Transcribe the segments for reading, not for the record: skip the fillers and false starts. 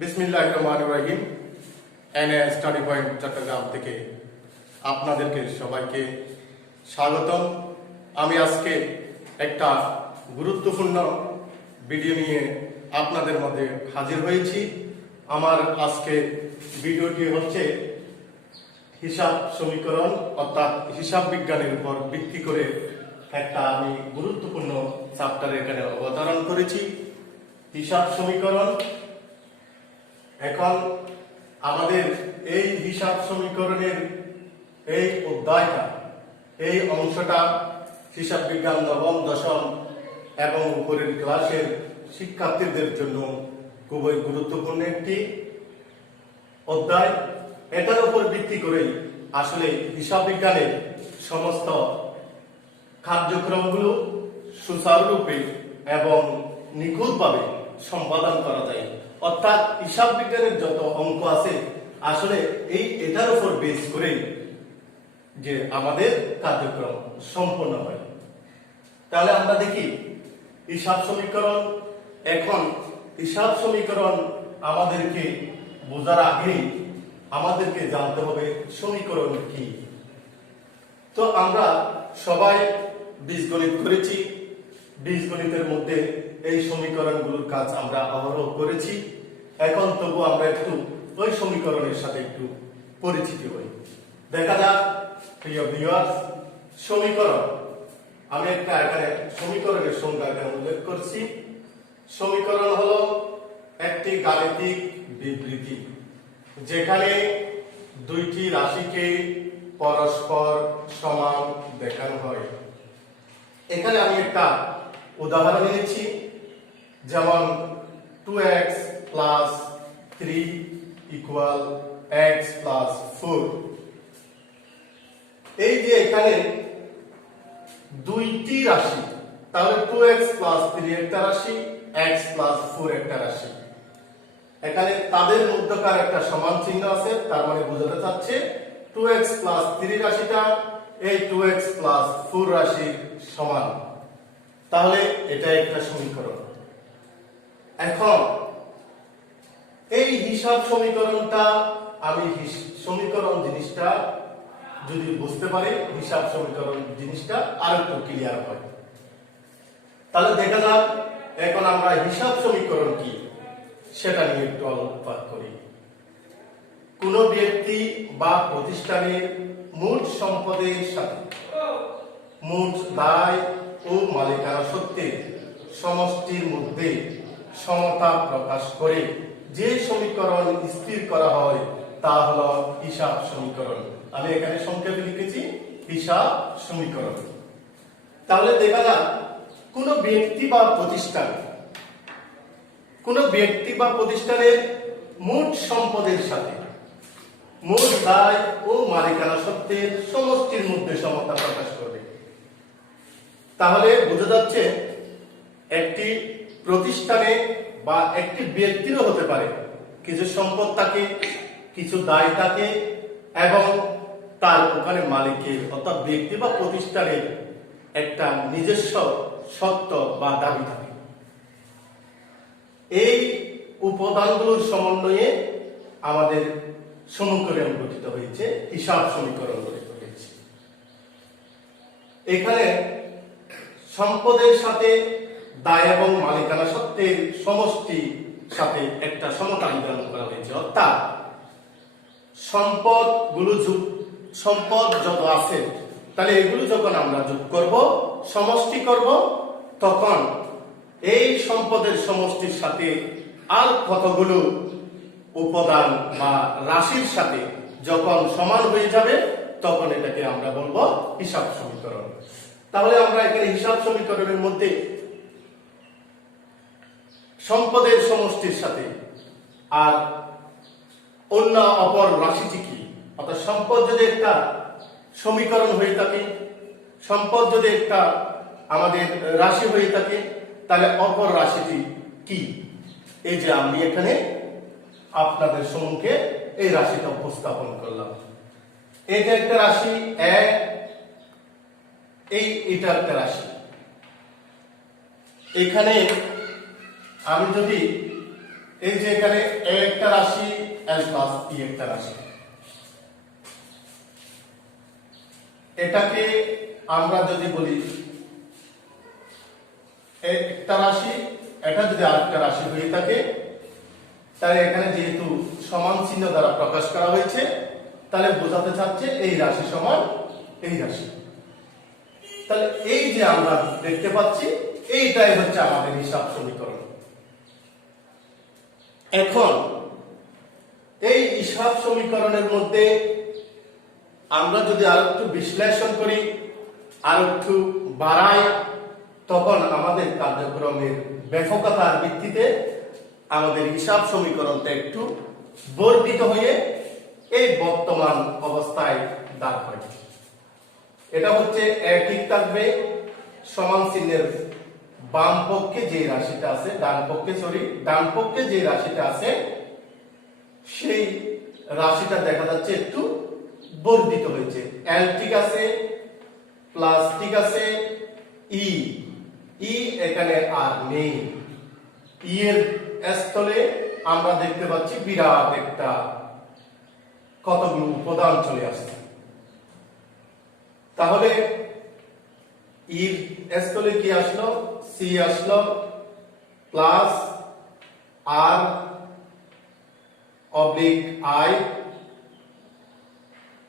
বিসমিল্লাহির রহমানির রহিম। N A study point Chittagong থেকে আপনাদেরকে সবাইকে স্বাগতম। আমি আজকে একটা গুরুত্বপূর্ণ ভিডিও নিয়ে আপনাদের মধ্যে হাজির হয়েছি। আমার আজকে ভিডিওটি হচ্ছে হিসাব সমীকরণ অর্থাৎ হিসাব বিজ্ঞানের উপর ভিত্তি করে একটা আমি গুরুত্বপূর্ণ চ্যাপ্টার এখানে অবতারণ করেছি, হিসাব সমীকরণ। এখন আমাদের এই হিসাব সমীকরণের এই অধ্যায়টা, এই অংশটা হিসাব বিজ্ঞান নবম, দশম এবং উপরের ক্লাসের শিক্ষার্থীদের জন্য খুবই গুরুত্বপূর্ণ একটি অধ্যায়। এটার উপর ভিত্তি করেই আসলে হিসাব বিজ্ঞানের সমস্ত কার্যক্রমগুলো সুচারুরূপে এবং নিখুঁতভাবে সম্পাদন করা যায়। অর্থাৎ হিসাব বিজ্ঞানের যত অঙ্ক আছে আসলে এটার উপর বেস করে যে আমাদের কার্যক্রম সম্পন্ন হয়। তাহলে আমরা দেখি হিসাব সমীকরণ। এখন হিসাব সমীকরণ আমাদেরকে বোঝার আগেই আমাদেরকে জানতে হবে সমীকরণ কি। তো আমরা সবাই বীজগণিত করেছি, বীজগণিতের মধ্যে এই সমীকরণগুলোর কাজ আমরা অহরহ করেছি। এখন তবু আমরা একটু ওই সমীকরণের সাথে একটু পরিচিত হই। দেখা যাক প্রিয় ভিউয়ার্স, সমীকরণ। আমি একটা এখানে সমীকরণের সংজ্ঞা এখানে উল্লেখ করছি। সমীকরণ হলো একটি গাণিতিক বিবৃতি যেখানে দুইটি রাশিকে পরস্পর সমান দেখানো হয়। এখানে আমি একটা উদাহরণ নিয়েছি, যেমন 2x plus 3 equal x plus 4। এই যে এখানে দুইটি রাশি, তাহলে 2x plus 3 একটা রাশি, x plus 4 একটা রাশি। এখানে তাদের মধ্যকার একটা সমান চিহ্ন আছে, তার মানে বোঝাতে চাচ্ছে 2x plus 3 রাশিটা এই 2x plus 4 রাশির সমান। তাহলে এটা একটা সমীকরণ। এখন এই হিসাব সমীকরণটা আমি সমীকরণ জিনিসটা যদি বুঝতে পারি, হিসাব সমীকরণ জিনিসটা আরেকটু ক্লিয়ার হয়। তাহলে দেখা যাক এখন আমরা হিসাব সমীকরণ কি সেটা নিয়ে একটু আলোকপাত করি। কোন ব্যক্তি বা প্রতিষ্ঠানের মোট সম্পদের সাথে মোট দায় ও মালিকানা সত্ত্বের সমষ্টির মধ্যে সমতা প্রকাশ করে যে সমীকরণ স্থির করা হয় তা হলো হিসাব সমীকরণ। আমি এখানে সংক্ষেপে লিখেছি হিসাব সমীকরণ। তাহলে দেখা যাক কোন ব্যক্তি বা প্রতিষ্ঠানের মোট সম্পদের সাথে মোট দায় ও মালিকানা সত্ত্বের সমষ্টির মধ্যে সমতা প্রকাশ করবে। তাহলে বোঝা যাচ্ছে একটি প্রতিষ্ঠানে বা একটি ব্যক্তিরও হতে পারে কিছু সম্পদ থাকে, কিছু দায় থাকে এবং তার ওখানে মালিকের অর্থাৎ ব্যক্তি বা প্রতিষ্ঠানের একটা নিজস্ব সত্ত্ব বা দাবি থাকে। এই উপাদানগুলোর সমন্বয়ে আমাদের সমীকরণ গঠিত হয়েছে, হিসাব সমীকরণ গঠিত হয়েছে। এখানে সম্পদের সাথে দায় এবং মালিকানা সত্ত্বের সমষ্টি সাথে একটা সমতা নির্ধারণ করা হয়েছে। অর্থাৎ সম্পদ যত আছে তাহলে এগুলো যখন আমরা যোগ করব, সমষ্টি করব, তখন এই সম্পদের সমষ্টির সাথে আর কতগুলো উপাদান বা রাশির সাথে যখন সমান হয়ে যাবে তখন এটাকে আমরা বলবো হিসাব সমীকরণ। তাহলে আমরা এখানে হিসাব সমীকরণের মধ্যে সম্পদের সমষ্টির সাথে আর অন্য অপর রাশিটি কি, অর্থাৎ সম্পদ যদি একটা সমীকরণ হয়ে থাকে, সম্পদ যদি একটা আমাদের রাশি হয়ে থাকে, তাহলে অপর রাশিটি কি? এই যে আমি এখানে আপনাদের সম্মুখে এই রাশিটা উপস্থাপন করলাম। এটা একটা রাশি 1, এটা একটা রাশি। এখানে আমি যদি এই যে এখানে a একটা রাশি l প্লাস b একটা রাশি, এটাকে আমরা যদি বলি একটা রাশি, এটা যদি আরেকটা রাশি হয়ে থাকে, তাই এখানে যেহেতু সমান চিহ্ন দ্বারা প্রকাশ করা হয়েছে, তাহলে বোঝাতে চাচ্ছে এই রাশি সমান এই রাশি। তাহলে এই যে আমরা দেখতে পাচ্ছি, এইটাই হচ্ছে আমাদের হিসাব সমীকরণ। এখন এই হিসাব সমীকরণের মধ্যে আমরা যদি আরো একটু বিশ্লেষণ করি, আরো একটু বাড়াই, তখন আমাদের কার্যক্রমের ব্যাপকতার ভিত্তিতে আমাদের হিসাব সমীকরণটা একটু বর্ধিত হয়ে এই বর্তমান অবস্থায় দাঁড় করে। এটা হচ্ছে ঠিক থাকবে, সমান চিহ্নের বাম পক্ষে যে রাশিটা আছে, ডান পক্ষে যে রাশিটা আছে, সেই রাশিটা দেখা যাচ্ছে একটু বর্ধিত হয়েছে। এল ঠিক আছে, প্লাস ঠিক আছে, ই এখানে আর নেই। ই এর স্থলে আমরা দেখতে পাচ্ছি বিরাট একটা কতগুলো উপাদান চলে আসছে। তাহলে ইর স্থলে কি আসলো? সি আসলো, প্লাস আর অবলিক আই,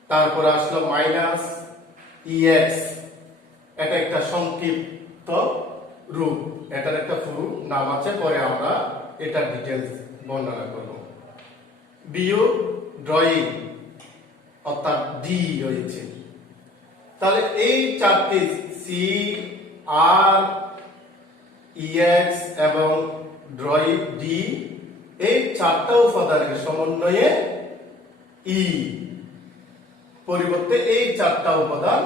তারপর আসলো মাইনাস ইএক্স। এটা একটা সংক্ষিপ্ত রূপ, এটার একটা পুরো নাম আছে, পরে আমরা এটা ডিটেইলস বর্ণনা করব। বিয়োগ ড্রয়িং অর্থাৎ ডি রয়েছে। তাহলে এই চারটি সি, আর, ইএক্স এবং ড্রয়িং ডি, এই চারটা উপাদানের সমন্বয়ে ই, পরিবর্তে এই চারটা উপাদান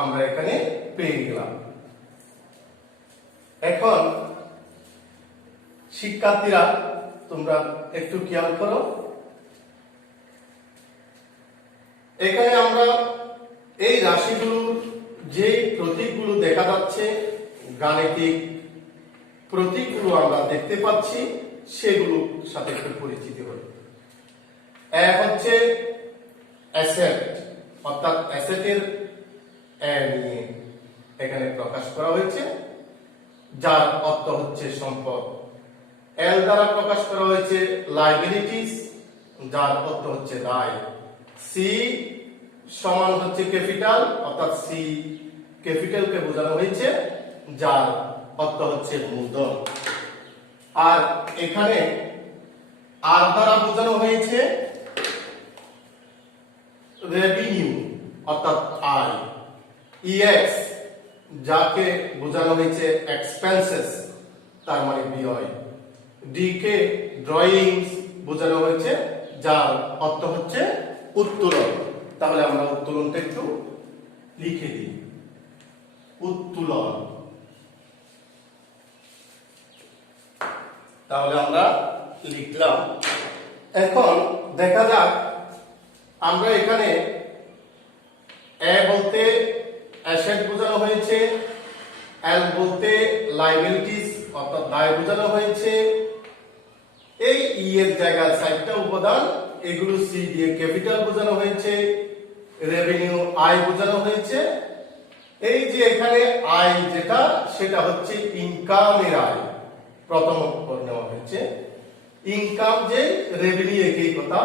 আমরা এখানে পেয়ে গেলাম। এখন শিক্ষার্থীরা তোমরা একটু খেয়াল করো, এখানে আমরা এই রাশিগুলোর যে প্রতীকগুলো দেখা যাচ্ছে, গাণিতিক প্রতীকগুলো আমরা দেখতে পাচ্ছি, সেগুলোর সাথে একটু পরিচিতি হই। এক হচ্ছে অ্যাসেট, অর্থাৎ অ্যাসেটের নিয়ে এখানে প্রকাশ করা হয়েছে, যার অর্থ হচ্ছে সম্পদ। এল দ্বারা প্রকাশ করা হয়েছে লায়াবিলিটিস, যার অর্থ হচ্ছে দায়। সি সমান হচ্ছে ক্যাপিটাল, অর্থাৎ সি ক্যাপিটালকে বোঝানো হয়েছে, যার অর্থ হচ্ছে মূলধন। আর এখানে আর দ্বারা বোঝানো হয়েছে রেভিনিউ, অর্থাৎ আয়। ইএক্স যাকে বোঝানো হয়েছে এক্সপেন্সেস, তার মানে ব্যয়। ডি কে ড্রয়িংস বোঝানো হয়েছে, যার অর্থ হচ্ছে উত্তোলন। তাহলে আমরা উত্তোলনটা একটু লিখে দিই, উত্তোলন। তাহলে আমরা লিখলাম। এখন দেখা যাক, আমরা এখানে এ বলতে অ্যাসেট বোঝানো হয়েছে, এল বলতে লায়াবিলিটিস অর্থাৎ দায় বোঝানো হয়েছে। এই ই এর জায়গায় চারটা উপাদান, এগুলো সি দিয়ে ক্যাপিটাল বোঝানো হয়েছে, রেভিনিউ আয় বোঝানো হয়েছে। এই যে এখানে আয় যেটা, সেটা হচ্ছে ইনকামের আয়, প্রথম অক্ষর নেওয়া হয়েছে। ইনকাম যে রেভিনিউ একই কথা,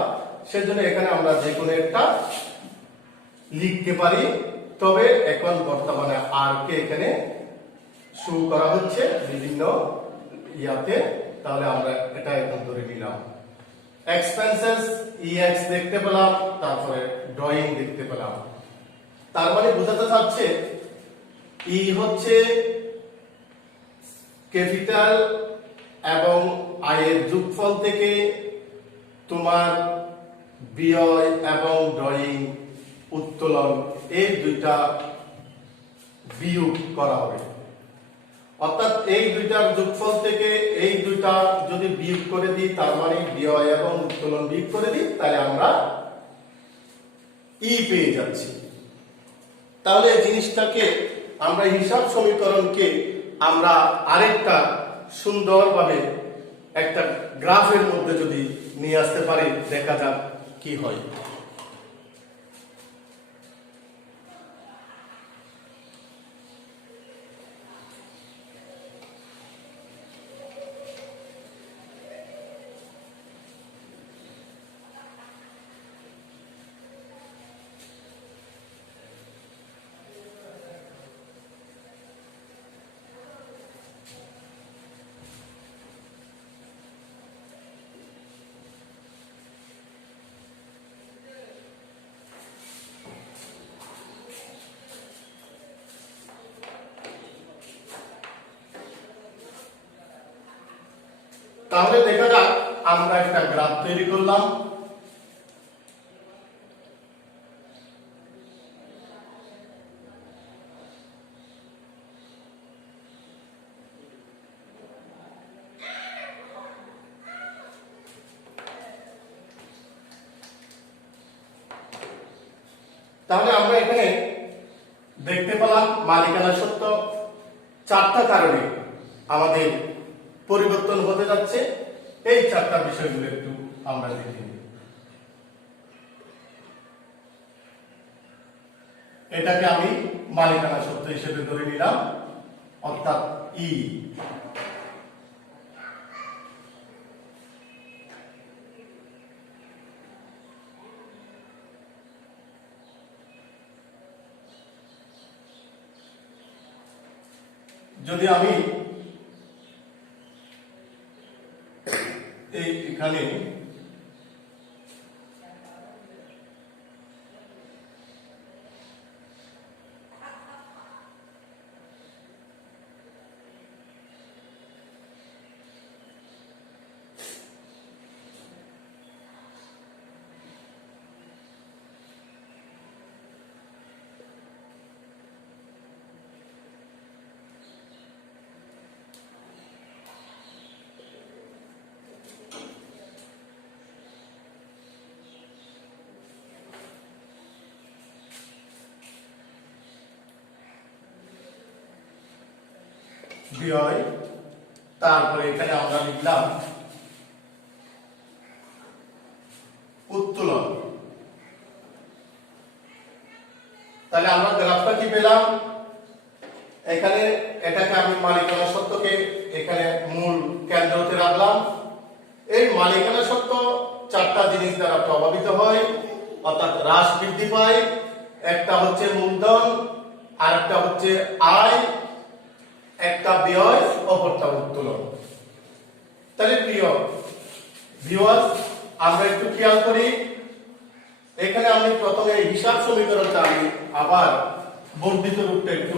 সেজন্য এখানে আমরা যে কোনো একটা লিখতে পারি। তবে এখন বর্তমানে আর কে এখানে শো করা হচ্ছে বিভিন্ন ইয়াতে, তাহলে আমরা এটা এখন ধরে নিলাম। এক্সপেন্সেস ইএক্স দেখতে পেলাম, তারপরে ড্রয়িং দেখতে পেলাম। তার মানে বোঝাতে চাচ্ছে ই হচ্ছে ক্যাপিটাল এবং আয়ের যোগফল থেকে তোমার ব্যয় এবং ড্রয়িং উত্তোলন, এই দুইটা বিয়োগ করা হবে। অর্থাৎ এই দুইটার যোগফল থেকে এই দুইটা যদি বিয়োগ করে দিই, তার মানে ব্যয় এবং উত্তোলন বিয়োগ করে দিই, তাহলে আমরা ই পেয়ে যাচ্ছি। তাহলে এই জিনিসটাকে আমরা হিসাব সমীকরণকে আমরা আরেকটা সুন্দরভাবে একটা গ্রাফের মধ্যে যদি নিয়ে আসতে পারি, দেখা যাক কি হয়। তাহলে দেখা যাক আমরা একটা গ্রাফ তৈরি করলাম। তাহলে আমরা এখানে দেখতে পেলাম মালিকানা সত্ত্ব চারটা কারণে আমাদের পরিবর্তন হতে যাচ্ছে। এই চারটা বিষয়গুলো একটু আমরা দেখি। এটাকে আমি মালিকানা সত্ত্ব হিসেবে ধরে নিলাম, অর্থাৎ ই। যদি আমি এখানে ব্যয়, তারপরে এখানে আমরা লিখলাম উত্তোলন। তাহলে আমরা গ্রাফটা কি পেলাম? এখানে এটাকে আমি মালিকানা সত্ত্বকে এখানে মূল কেন্দ্রতে রাখলাম। এই মালিকানা সত্ত্ব চারটা জিনিস দ্বারা প্রভাবিত হয়, অর্থাৎ হ্রাস বৃদ্ধি পায়। একটা হচ্ছে মূলধন, আরেকটা হচ্ছে আয়, একটা ব্যয়, অপরটা উত্তোলন। তাহলে প্রিয় ভিউয়ার্স, আমরা একটু খেয়াল করি। এখানে আমি প্রথমে হিসাব সমীকরণটা আমি আবার বর্ধিত রূপটা একটু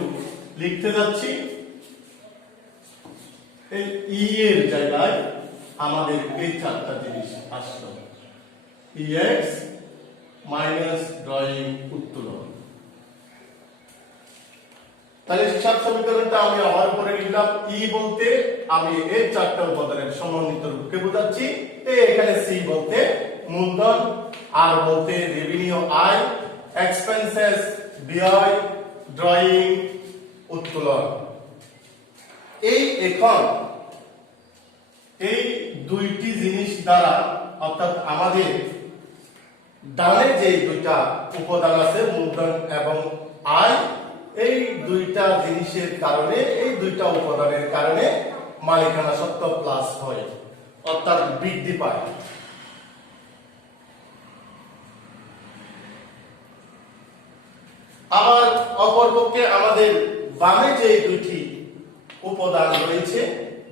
লিখতে যাচ্ছি। এই ই এর জায়গায় আমাদের এই চারটা জিনিস আসলো, ইএক্স মাইনাস ড্রয়িং উত্তোলন। তাহলে হিসাব সমীকরণটা আমি আবার উপরে লিখলাম। ই বলতে আমি এই চারটা উপাদানের সমন্বিত রূপকে বোঝাচ্ছি। এখানে সি বলতে মূলধন, আর বলতে রেভিনিউ আয়, এক্সপেন্সেস ব্যয়, ড্রয়িং উত্তোলন। এখন এই দুইটি জিনিস দ্বারা, অর্থাৎ আমাদের ডানে যে দুইটা উপাদান আছে মূলধন এবং আয়, এই দুইটা জিনিসের কারণে, এই দুইটা উপাদানের কারণে মালিকানা সত্ত্ব প্লাস হয়, অর্থাৎ বৃদ্ধি পায়। আবার অপরপক্ষে আমাদের বামে যে দুটি উপাদান রয়েছে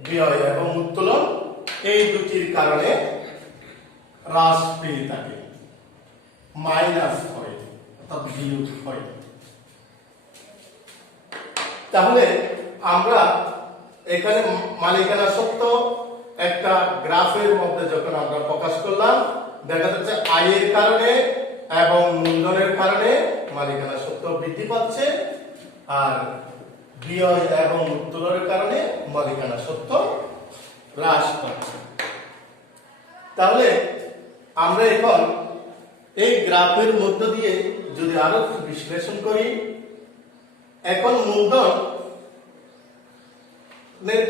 ব্যয় এবং উত্তোলন, এই দুটির কারণে হ্রাস পেয়ে থাকে, মাইনাস হয়, অর্থাৎ বিয়োগ হয়। তাহলে আমরা এখানে মালিকানা সত্ত্ব একটা গ্রাফের মধ্যে যখন আমরা প্রকাশ করলাম, দেখা যাচ্ছে আয়ের কারণে এবং মূলধনের কারণে মালিকানা সত্ত্ব বৃদ্ধি পাচ্ছে, আর ব্যয় এবং উত্তোলনের কারণে মালিকানা সত্ত্ব হ্রাস পাচ্ছে। তাহলে আমরা এখন এই গ্রাফের মধ্য দিয়ে যদি আরো একটু বিশ্লেষণ করি, এখন মূলধনের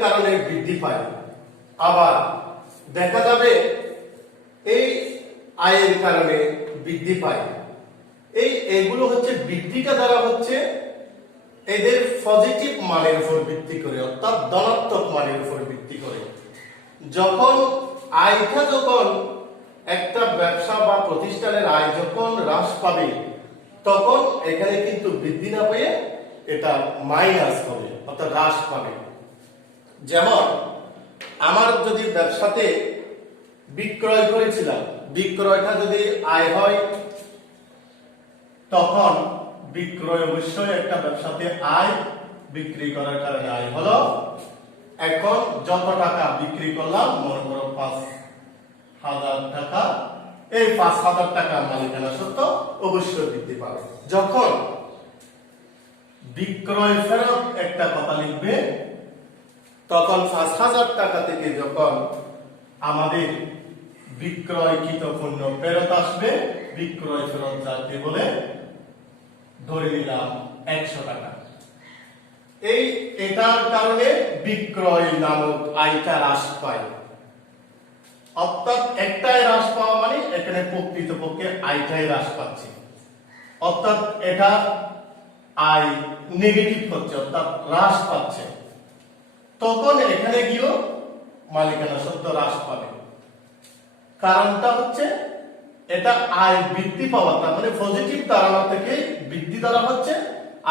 কারণে বৃদ্ধি পায়, আবার দেখা যাবে এই আয়ের কারণে বৃদ্ধি পায়। এগুলো হচ্ছে বৃদ্ধিটা দ্বারা হচ্ছে এদের পজিটিভ মানের উপর ভিত্তি করে, অর্থাৎ ধনাত্মক মানের উপর ভিত্তি করে। যখন আয়টা যখন একটা ব্যবসা বা প্রতিষ্ঠানের আয় যখন হ্রাস পাবে, তখন এখানে কিন্তু বৃদ্ধি না পেয়ে এটা মাইনাস হবে, অর্থাৎ হ্রাস পাবে। যেমন আমার যদি ব্যবসাতে বিক্রয় করেছিলাম, বিক্রয়টা যদি আয় হয়, তখন বিক্রয় অবশ্যই একটা ব্যবসাতে আয়, বিক্রি করার কারণে আয় হলো। এখন যত টাকা বিক্রি করলাম, মনে করো 5,000 টাকা, এই 5,000 টাকা মালিকানা সত্ত্ব অবশ্যই বৃদ্ধি পাবে। যখন বিক্রয় ফেরত একটা কথা লিখবে, তখন 5,000 টাকা থেকে যখন আমাদের বিক্রয়কৃত পণ্য ফেরত আসবে, বিক্রয় ফেরত যাকে বলে, ধরে নিলাম 100 টাকা। এটার কারণে বিক্রয় নামক আয়টা হ্রাস পায়। অর্থাৎ একটাই হ্রাস পাওয়া মানে এখানে প্রকৃতপক্ষে আয়টাই হ্রাস পাচ্ছে, অর্থাৎ এটা আয় নেগেটিভ হচ্ছে, অর্থাৎ হ্রাস পাচ্ছে। তখন এখানে গিয়েও মালিকানা সত্ত্ব হ্রাস পাবে। কারণটা হচ্ছে এটা আয় বৃদ্ধি পাওয়া, তার মানে পজিটিভ ধারণা থেকে বৃদ্ধি দ্বারা হচ্ছে,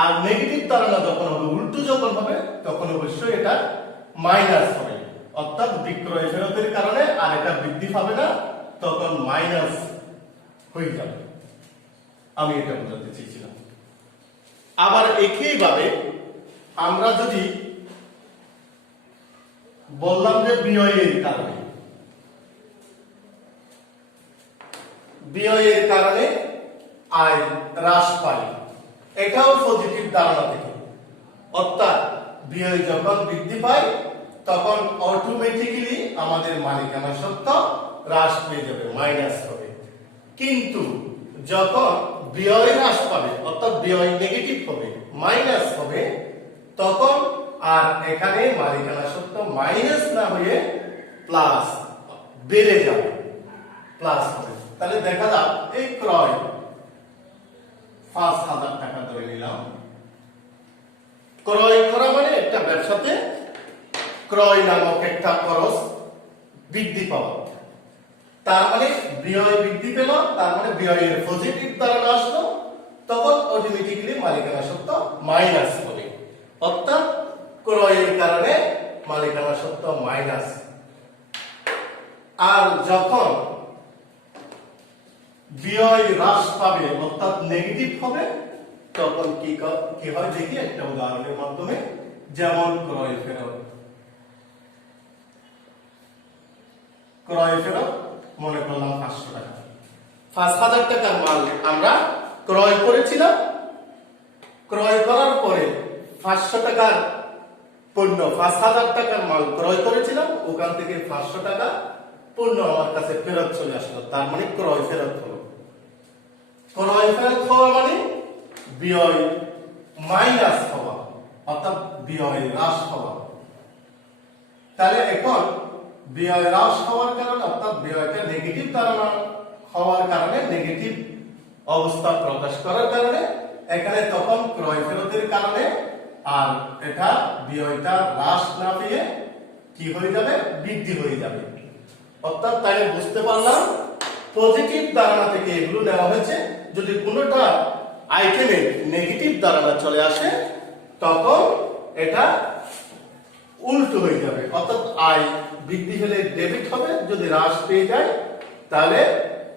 আর নেগেটিভ ধারণা যখন হবে, উল্টো যখন হবে, তখন অবশ্যই এটা মাইনাস হবে। অর্থাৎ বিক্রয় ফেরতের কারণে আর এটা বৃদ্ধি পাবে না, তখন মাইনাস হয়ে যাবে। আমি এটা বোঝাতে চেয়েছিলাম। আবার একইভাবে আমরা যদি বললাম যে ব্যয়ের কারণে, ব্যয়ের কারণে আয় হ্রাস পায়, এটাও পজিটিভ ধারণা থেকে। অর্থাৎ ব্যয় যখন বৃদ্ধি পায়, তখন অটোমেটিক্যালি আমাদের মালিকানা সত্ত্ব হ্রাস পেয়ে যাবে, মাইনাস হবে। কিন্তু যখন ব্যয় হ্রাস পাবে, অর্থাৎ ব্যয় নেগেটিভ হবে, মাইনাস হবে, তখন আর এখানে মালিকানা সত্ত্ব মাইনাস না হয়ে প্লাস বেড়ে যাবে, প্লাস হবে। তাহলে দেখা যাক, এই ক্রয় 5,000 টাকা ধরে নিলাম। ক্রয় করা মানে একটা ব্যবসাতে ক্রয় নামক একটা খরচ বৃদ্ধি পাওয়া, তার মানে ব্যয় বৃদ্ধি পেল, তার মানে ব্যয়ের পজিটিভ ধারণা আসলো, তখন অটোমেটিক্যালি মালিকানা সত্ত্ব মাইনাস হবে। অর্থাৎ ক্রয়ের কারণে মালিকানা সত্ত্ব মাইনাস। আর যখন ব্যয় হ্রাস পাবে, অর্থাৎ নেগেটিভ হবে, তখন কি হয় দেখি একটা উদাহরণের মাধ্যমে। যেমন ক্রয় ফেরত, ক্রয় ফেরত মনে করলাম 500 টাকা। 5,000 টাকার মাল আমরা ক্রয় করেছিলাম, ক্রয় করার পরে 500 টাকার পণ্য, 5,000 টাকার মাল ক্রয় করেছিলাম, ওখান থেকে 500 টাকা পণ্য আমার কাছে ফেরত চলে আসলো, তার মানে ক্রয় ফেরত হলো। ক্রয় ফেরত হওয়া মানে ব্যয় মাইনাস হওয়া, অর্থাৎ ব্যয় হ্রাস হওয়া। তাহলে এখন ব্যয় হ্রাস হওয়ার কারণে, অর্থাৎ ব্যয়টা নেগেটিভ ধারণা হওয়ার কারণে, নেগেটিভ অবস্থা প্রকাশ করার কারণে, এখানে তখন ক্রয় ফেরতের কারণে আর এটা ব্যয়টা হ্রাস না পেয়ে কি হয়ে যাবে, বৃদ্ধি হয়ে যাবে। অর্থাৎ তাহলে বুঝতে পারলাম পজিটিভ ধারণা থেকে এগুলো নেওয়া হয়েছে। যদি কোনোটা আইটেমের নেগেটিভ ধারণা চলে আসে, তখন এটা উল্টো হয়ে যাবে, অর্থাৎ আয় বৃদ্ধি হলে ডেবিট হবে, যদি হ্রাস পেয়ে যায় তাহলে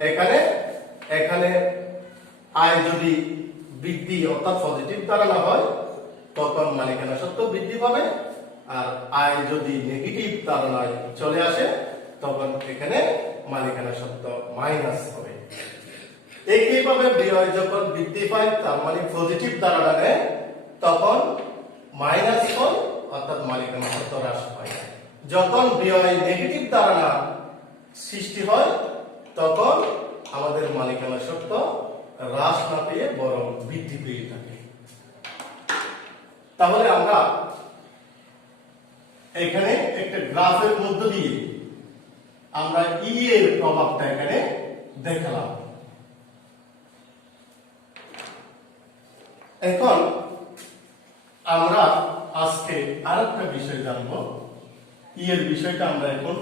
এখানে আয় যদি বৃদ্ধি অর্থাৎ পজিটিভ ধারণা হয়, তখন মালিকানা সত্ত্ব বৃদ্ধি পাবে। আর আয় যদি নেগেটিভ ধারণায় চলে আসে, তখন এখানে মালিকানা সত্ত্ব মাইনাস হবে। একইভাবে ব্যয় যখন বৃদ্ধি পায়, তার মানে পজিটিভ ধারণা নেয়, তখন মাইনাস হয়, অর্থাৎ মালিকানা সত্ত্ব হ্রাস পায়। যখন ব্যয় নেগেটিভ ধারণা সৃষ্টি হয়, তখন আমাদের মালিকানা সত্ত্ব হ্রাস না পেয়ে বরং বৃদ্ধি পেয়ে থাকে। তাহলে আমরা এখানে একটা গ্রাফের মধ্য দিয়ে আমরা ই এর প্রভাবটা এখানে দেখালাম। এখন আমরা আজকে আরেকটা বিষয় জানবো। ই এর বিষয়টা আমরা এখন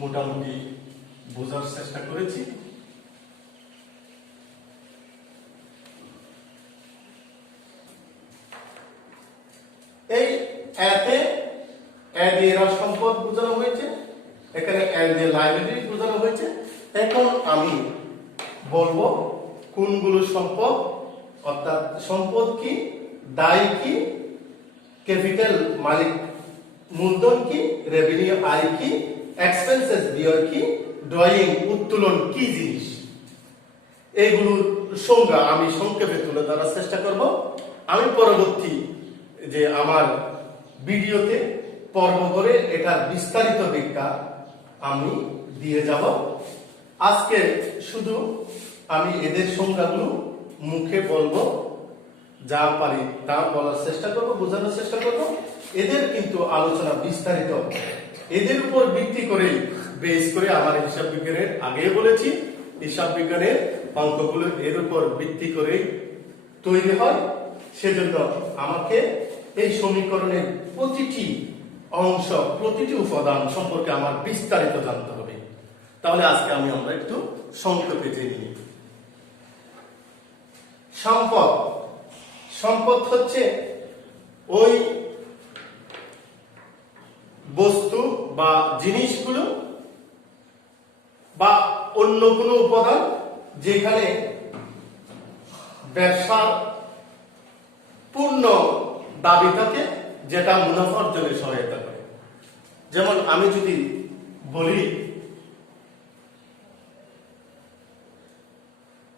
মোটামুটি বোঝার চেষ্টা করেছি। এই এতে এ দিয়ে সম্পদ বোঝানো হয়েছে, এখানে এ দিয়ে লাইব্রেরি বোঝানো হয়েছে। এখন আমি বলবো কোনগুলো সম্পদ, অর্থাৎ সম্পদ কি, দায় কি, ক্যাপিটাল মালিক মূলধন কি, রেভিনিউ আয় কি, এক্সপেন্সেস ব্যয় কি, ড্রয়িং উত্তোলন কি জিনিস, এইগুলোর সংজ্ঞা আমি সংক্ষেপে তুলে ধরার চেষ্টা করব। আমি পরবর্তী যে আমার ভিডিওতে পর্ব করে এটার বিস্তারিত ব্যাখ্যা আমি দিয়ে যাব। আজকে শুধু আমি এদের সংজ্ঞাগুলো মুখে বলবো, যা পারি তা বলার চেষ্টা করব, বোঝানোর চেষ্টা করব। এদের কিন্তু আলোচনা বিস্তারিত, এদের উপর ভিত্তি করে বেস করে আমার হিসাব বিজ্ঞানের, আগে বলেছি হিসাব বিজ্ঞানের অঙ্কগুলো এর উপর ভিত্তি করে তৈরি হয়। সেজন্য আমাকে এই সমীকরণের প্রতিটি অংশ, প্রতিটি উপাদান সম্পর্কে আমার বিস্তারিত জানতে হবে। তাহলে আজকে আমরা একটু সংক্ষেপে জেনে নিই। সম্পদ, সম্পদ হচ্ছে ওই বস্তু বা জিনিসগুলো বা অন্য কোনো উপাদান যেখানে ব্যবসার পূর্ণ দাবি থাকে, যেটা মুনাফা অর্জনে সহায়তা করে। যেমন আমি যদি বলি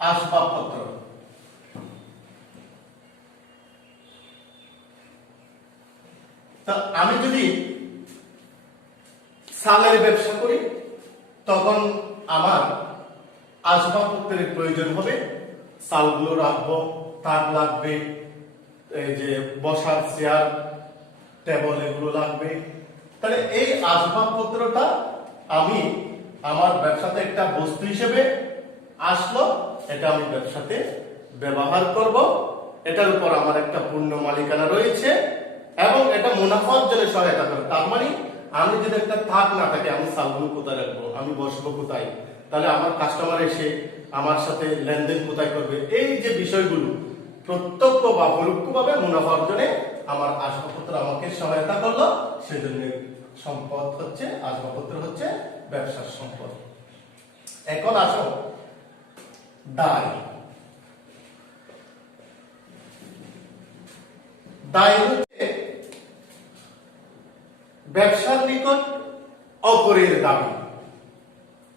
আসবাবপত্র, তা আমি যদি সালের ব্যবসা করি তখন আমার আসবাবপত্রের প্রয়োজন হবে, চালগুলো রাখবো, তার লাগবে, এই যে বসার চেয়ার টেবল এগুলো লাগবে। তাহলে এই আসবাবপত্রটা আমি আমার ব্যবসাতে একটা বস্তু হিসেবে আসলো, এটা আমি ব্যবসাতে ব্যবহার করব, এটার উপর আমার একটা পূর্ণ মালিকানা রয়েছে এবং এটা মুনাফা অর্জনে সহায়তা করে। তার মানে আমি যদি একটা থাক না থাকে, আমি চালগুলো কোথায় রাখবো, আমি বসবো কোথায়, তাহলে আমার কাস্টমার এসে আমার সাথে লেনদেন কোথায় করবে, এই যে বিষয়গুলো প্রত্যক্ষ বা পরোক্ষভাবে মুনাফা অর্জনে আমার আসবাবপত্র আমাকে সহায়তা করলো। সেজন্য সম্পদ হচ্ছে, আসবাবপত্র হচ্ছে ব্যবসার সম্পদ। এখন আসো দায়। দায় হচ্ছে ব্যবসার নিকট অপরের দাবি,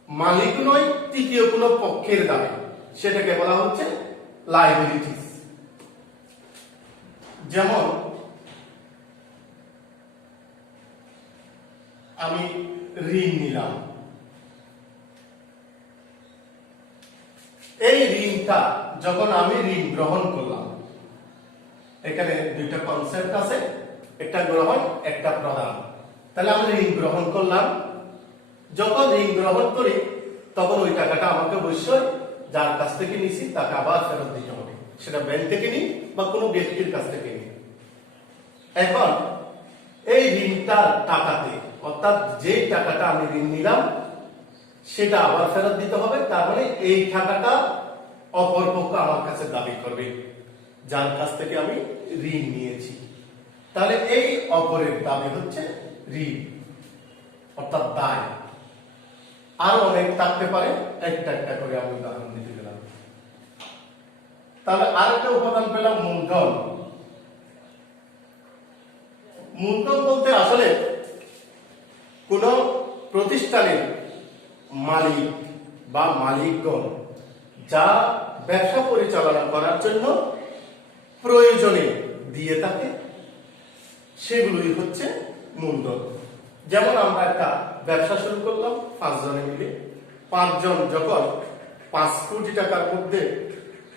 মালিক নয় তৃতীয় কোনো পক্ষের দাবি, সেটাকে বলা হচ্ছে লায়াবিলিটিস। যেমন আমি ঋণ নিলাম, এই ঋণটা যখন আমি ঋণ গ্রহণ করলাম, এখানে দুইটা কনসেপ্ট আছে, একটা গ্রহণ একটা প্রদান। তাহলে আমি ঋণ গ্রহণ করলাম, যখন ঋণ গ্রহণ করি তখন ওই টাকাটা আমাকে অবশ্যই যার কাছ থেকে নিছি তাকে আবার ফেরত দিতে হবে, সেটা ব্যাংক থেকে নিই বা কোনো ব্যক্তির কাছ থেকে নিই। এখন এই ঋণটার টাকাতে, অর্থাৎ যে টাকাটা আমি ঋণ নিলাম সেটা আবার ফেরত দিতে হবে। তার মানে এই টাকাটা অপর পক্ষ আমার কাছে দাবি করবে, যার কাছ থেকে আমি ঋণ নিয়েছি। তাহলে এই অপরের দাবি হচ্ছে ঋণ, অর্থাৎ দায়। আরো অনেক থাকতে পারে, একটা একটা করে আমি উদাহরণ দিতে গেলাম। তাহলে আরেকটা উপাদান পেলাম মূলধন। মূলধন বলতে আসলে কোন প্রতিষ্ঠানের মালিক বা মালিকগণ যা ব্যবসা পরিচালনা করার জন্য প্রয়োজনে দিয়ে থাকে, সেগুলোই হচ্ছে মূলধন। যেমন আমরা একটা ব্যবসা শুরু করলাম 5 জনে মিলে, 5 জন যখন 5 কোটি টাকার মধ্যে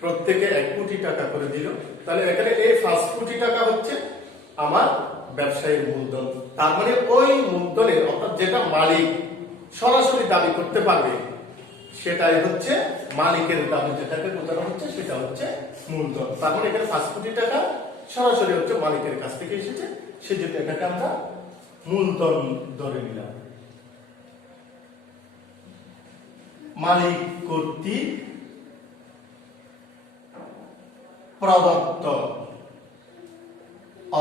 প্রত্যেকে 1 কোটি টাকা করে দিল, তাহলে এখানে এই 5 কোটি টাকা হচ্ছে আমার ব্যবসায়ীর মূলধন। তার মানে ওই মূলধনের, অর্থাৎ যেটা মালিক সরাসরি দাবি করতে পারবে, সেটাই হচ্ছে মালিকের দাবি, যেটাকে বোঝানো হচ্ছে সেটা হচ্ছে মূলধন। তারপর এখানে 5 কোটি টাকা সরাসরি হচ্ছে মালিকের কাছ থেকে এসেছে, সেজন্য এটাকে আমরা মূলধন ধরে নিলাম। মালিক কর্তৃক প্রদত্ত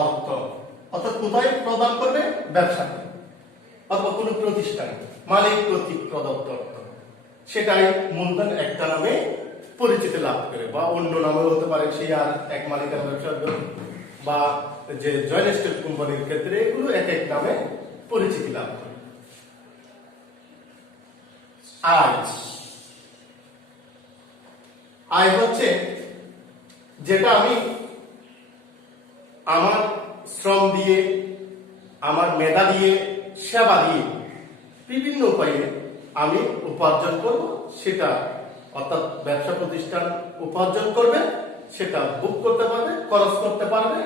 অর্থ, অর্থাৎ কোথায় প্রদান করবে? ব্যবসাতে অথবা কোনো প্রতিষ্ঠানে মালিক কর্তৃক প্রদত্ত অর্থ, সেটাই মূলধন একটা নামে পরিচিতি লাভ করে, বা অন্য নামেও হতে পারে, সেই আর এক মালিকের ব্যবসা বা যে জয়েন্ট স্টেট কোম্পানির ক্ষেত্রে এগুলো এক এক নামে পরিচিতি লাভ করে। আয় হচ্ছে যেটা আমি আমার শ্রম দিয়ে, আমার মেধা দিয়ে, সেবা দিয়ে বিভিন্ন উপায়ে আমি উপার্জন করব, সেটা অর্থাৎ ব্যবসা প্রতিষ্ঠান উপার্জন করবে, সেটা বুক করতে পারবে, খরচ করতে পারবে,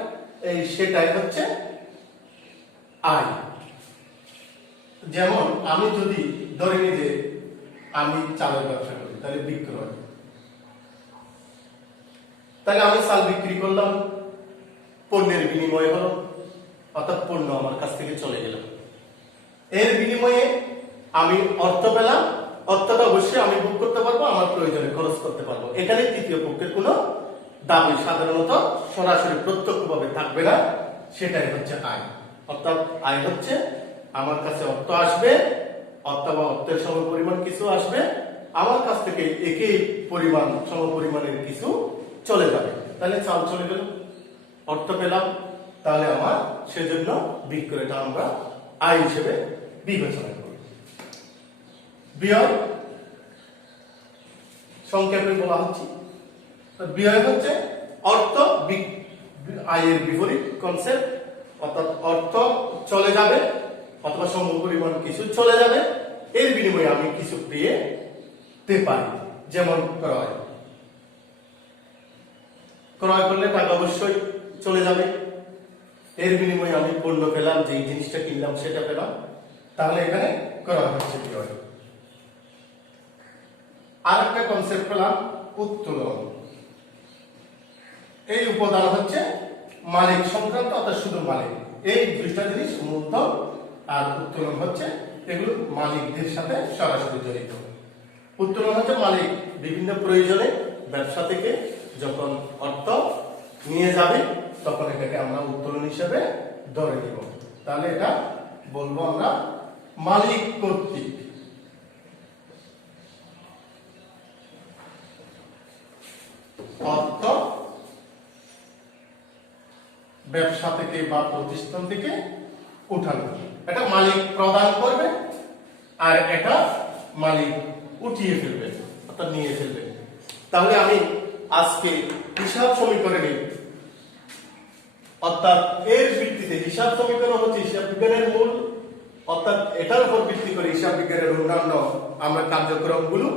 এই সেটাই হচ্ছে আয়। যেমন আমি যদি ধরে নিই যে আমি চালের ব্যবসা করি, তাহলে বিক্রয়, তাহলে আমি চাল বিক্রি করলাম, পণ্যের বিনিময় হলো, অর্থাৎ পণ্য আমার কাছ থেকে চলে গেল, এর বিনিময়ে আমি অর্থ পেলাম, অর্থটা অবশ্যই আমি বুক করতে পারবো, আমার প্রয়োজনে খরচ করতে পারবো। এখানে তৃতীয় পক্ষের কোনো দাবি সাধারণত সরাসরি প্রত্যক্ষভাবে থাকবে না, সেটাই হচ্ছে আয়। অর্থাৎ আয় হচ্ছে আমার কাছে অর্থ আসবে, অথবা অর্থের সমপরিমাণ কিছু আসবে, আমার কাছ থেকে একই পরিমাণ সমপরিমাণের কিছু চলে যাবে। তাহলে চাল চলে গেল, অর্থ পেলাম, তাহলে আমার সেজন্য বিক্রয়টা আমরা আয় হিসেবে বিবেচনা করি। ব্যয় সংক্ষেপে বলা হচ্ছে, ব্যয় হচ্ছে অর্থ আয়ের বিপরীত কনসেপ্ট, অর্থাৎ অর্থ চলে যাবে অথবা সমপরিমাণ কিছু চলে যাবে, এর বিনিময়ে আমি কিছু পেতে পারি। যেমন ক্রয়, ক্রয় করলে টাকা অবশ্যই চলে যাবে, এর বিনিময়ে আমি পণ্য পেলাম, যে জিনিসটা কিনলাম সেটা পেলাম, তাহলে এখানে ক্রয় হচ্ছে ব্যয়। আর একটা কনসেপ্ট পেলাম উত্তোলন। এই উপাদান হচ্ছে মালিক সংক্রান্ত, অর্থাৎ শুধু মালিক, এই দুইটা জিনিস মূলধন আর উত্তোলন হচ্ছে এগুলো মালিকদের সাথে সরাসরি জড়িত। উত্তোলন হচ্ছে মালিক বিভিন্ন প্রয়োজনে ব্যবসা থেকে যখন অর্থ নিয়ে যাবে, তখন এটাকে আমরা উত্তোলন হিসেবে ধরে নিব। তাহলে এটা বলবো আমরা মালিক কর্তৃক অর্থ ব্যবসা থেকে বা প্রতিষ্ঠান থেকে উঠানো। এটা মালিক প্রদান করবে আর এটা মালিক উঠিয়ে ফেলবে, অর্থাৎ নিয়ে ফেলবে। তাহলে আমি আজকে হিসাব সমীকরণে, অর্থাৎ এর ভিত্তিতে হিসাব সমীকরণ হচ্ছে হিসাব বিজ্ঞানের মূল, অর্থাৎ এটার উপর ভিত্তি করে হিসাব বিজ্ঞানের অন্যান্য আমরা কার্যক্রমগুলো,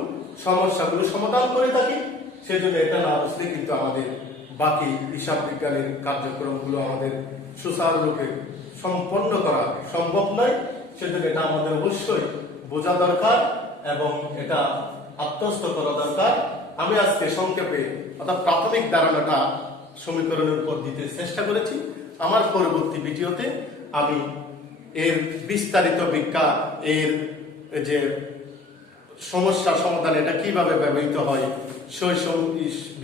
সমস্যাগুলো সমাধান করে থাকি। সেজন্য এটা না বুঝলে কিন্তু আমাদের বাকি হিসাব বিজ্ঞানের কার্যক্রমগুলো আমাদের সুচারুরূপে সম্পন্ন করা সম্ভব নয়। সেজন্য এটা আমাদের অবশ্যই বোঝা দরকার এবং এটা আত্মস্থ করা দরকার। আমি আজকে সংক্ষেপে অর্থাৎ প্রাথমিক ধারণাটা সমীকরণের উপর দিতে চেষ্টা করেছি। আমার পরবর্তী ভিডিওতে আমি এর বিস্তারিত ব্যাখ্যা, এর যে সমস্যা সমাধান এটা কিভাবে ব্যবহৃত হয়, সেই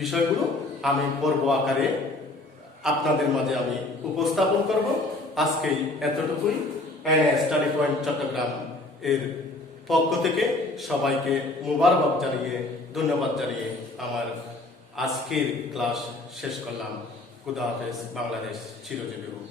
বিষয়গুলো আমি পর্ব আকারে আপনাদের মাঝে আমি উপস্থাপন করব। আজকেই এতটুকুই। স্টাডি পয়েন্ট চট্টগ্রাম এর পক্ষ থেকে সবাইকে মুবারকবাদ জানিয়ে, ধন্যবাদ জানিয়ে আমার আজকের ক্লাস শেষ করলাম। খুদা হাফেজ। বাংলাদেশ চিরজীবী হোক।